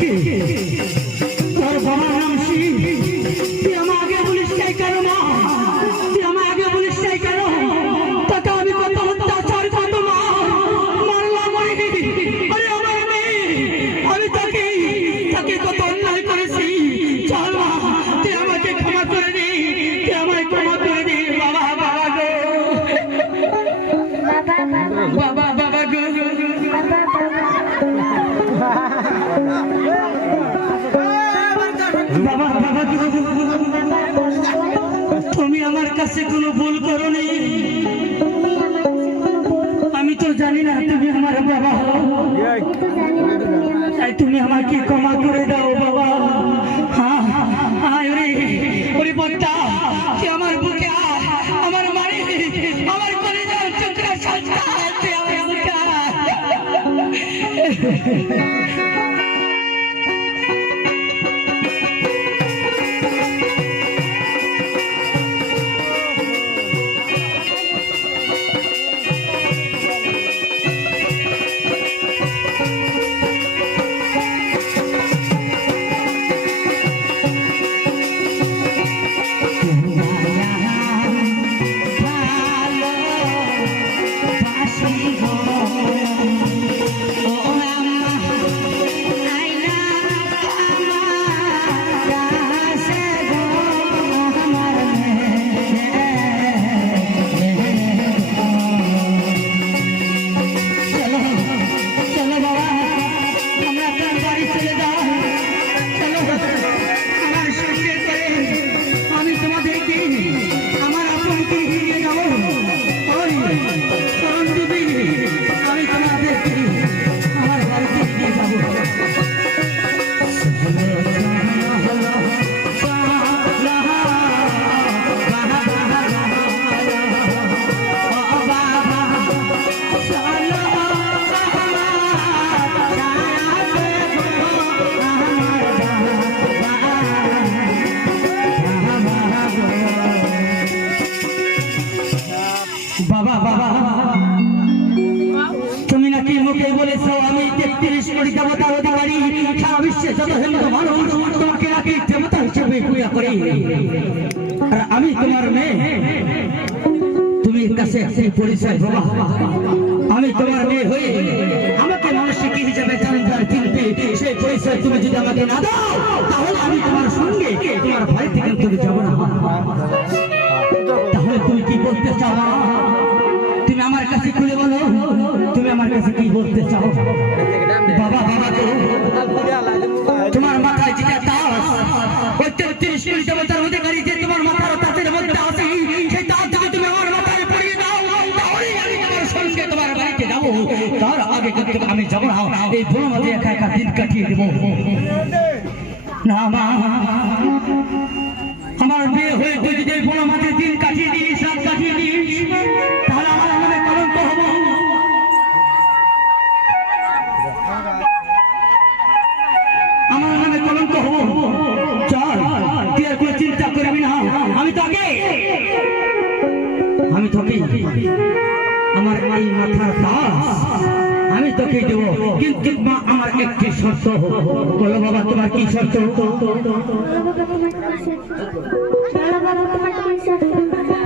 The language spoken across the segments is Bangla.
இருக்கு আমার কাছে কোনো ভুল করনি আমি তো জানি না তুমি আমার বাবা। তাই তুমি আমাকে ক্ষমা করে দাও বাবা। হ্যাঁ হ্যাঁ বুকে বাবা বাবা। তুমি নাকি মুখে বলেছ আমি তেত্রিশ কোটি দেবতার অধিকারী? সারা বিশ্বে যত হিন্দু মানুষ তোমাকে নাকি দেবতা হিসেবে পূজা করি। আর আমি তোমার মেয়ে। তুমি কাছে একটি পরিচয় বাবা। আমি তোমার মেয়ে হয়ে আমাকে মানুষ কি হিসেবে জানতে আর চিনতে সেই পরিচয় তুমি যদি আমাকে না দাও, তাহলে আমি তোমার সঙ্গে তোমার ভাই থেকে তুমি যাব না। বলতে চাও? তুমি আমার কাছে খুলে বলো, তুমি আমার কাছে কি বলতে চাও? বাবা বাবা তো, তোমার মাথায় যেটা তাস, ওই তেত্রিশ কোটি দেবতার অধিকারী যে তোমার মাথার তাদের মধ্যে আছে সেই তাস যদি তুমি আমার মাথায় পড়িয়ে দাও, তাহলেই আমি তোমার সঙ্গে তোমার বাড়িতে যাব। তার আগে কিন্তু আমি যাব না। এই বড় মাঝে একা একা দিন কাটিয়ে দেবো। আমার বিয়ে হয়ে যদি বড় মাঝে দিন কাটিয়ে তোকে আমার এই মাথার দাস। আমি তোকে দেব, কিন্তু মা আমার একটি শর্ত। বলো বাবা, তোমার কি শর্ত?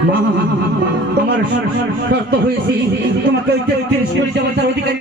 মা আমার শর্ত হয়েছে, তোমাকে ওই তেত্রিশ কোটি দেবতার অধিকারী